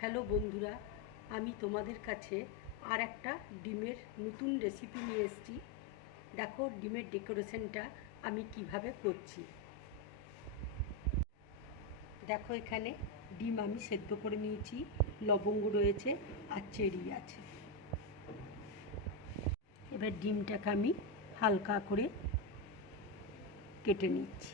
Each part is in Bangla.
হ্যালো বন্ধুরা, আমি তোমাদের কাছে আর একটা ডিমের নতুন রেসিপি নিয়ে এসেছি। দেখো ডিমের ডেকোরেশনটা আমি কিভাবে করছি। দেখো এখানে ডিম আমি সেদ্ধ করে নিয়েছি, লবঙ্গ রয়েছে আর চেরি আছে। এবার ডিমটাকে আমি হালকা করে কেটে নিচ্ছি।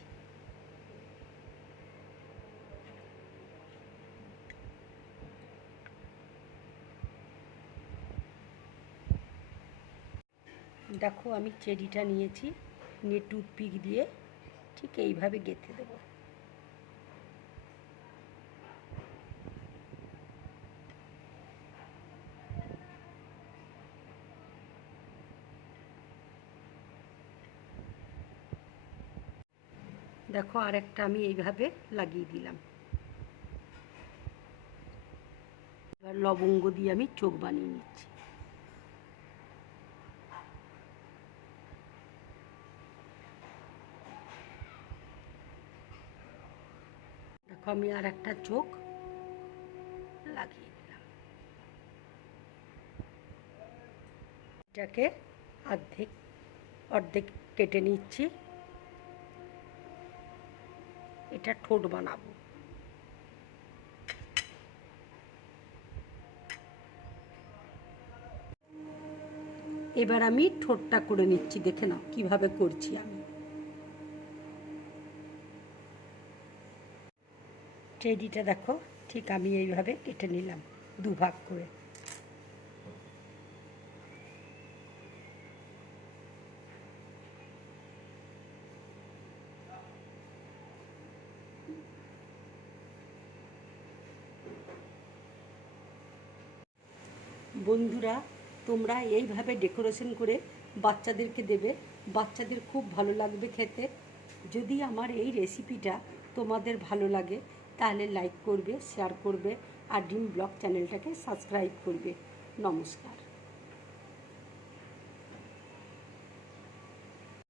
দেখো আমি চেরিটা নিয়েছি, নিয়ে টুথপিক দিয়ে ঠিক এইভাবে গেঁথে দেবো। দেখো আরেকটা আমি এইভাবে লাগিয়ে দিলাম। এবার লবঙ্গ দিয়ে আমি চোখ বানিয়ে নিচ্ছি। দেখো আমি আর একটা চোখ লাগিয়ে দিলাম। এটাকে অর্ধেক কেটে নিচ্ছি। এটা ঠোঁট বানাবো। এবার আমি ঠোঁটটা করে নিচ্ছি, দেখে নাও কিভাবে করছি আমি। চেরিটা দেখো ঠিক আমি এইভাবে কেটে নিলাম দুভাগ করে। বন্ধুরা, তোমরা এইভাবে ডেকোরেশন করে বাচ্চাদেরকে দেবে, বাচ্চাদের খুব ভালো লাগবে খেতে। যদি আমার এই রেসিপিটা তোমাদের ভালো লাগে তাহলে লাইক করবে, শেয়ার করবে আর ড্রিম ব্লগ চ্যানেলটাকে সাবস্ক্রাইব করবে। নমস্কার।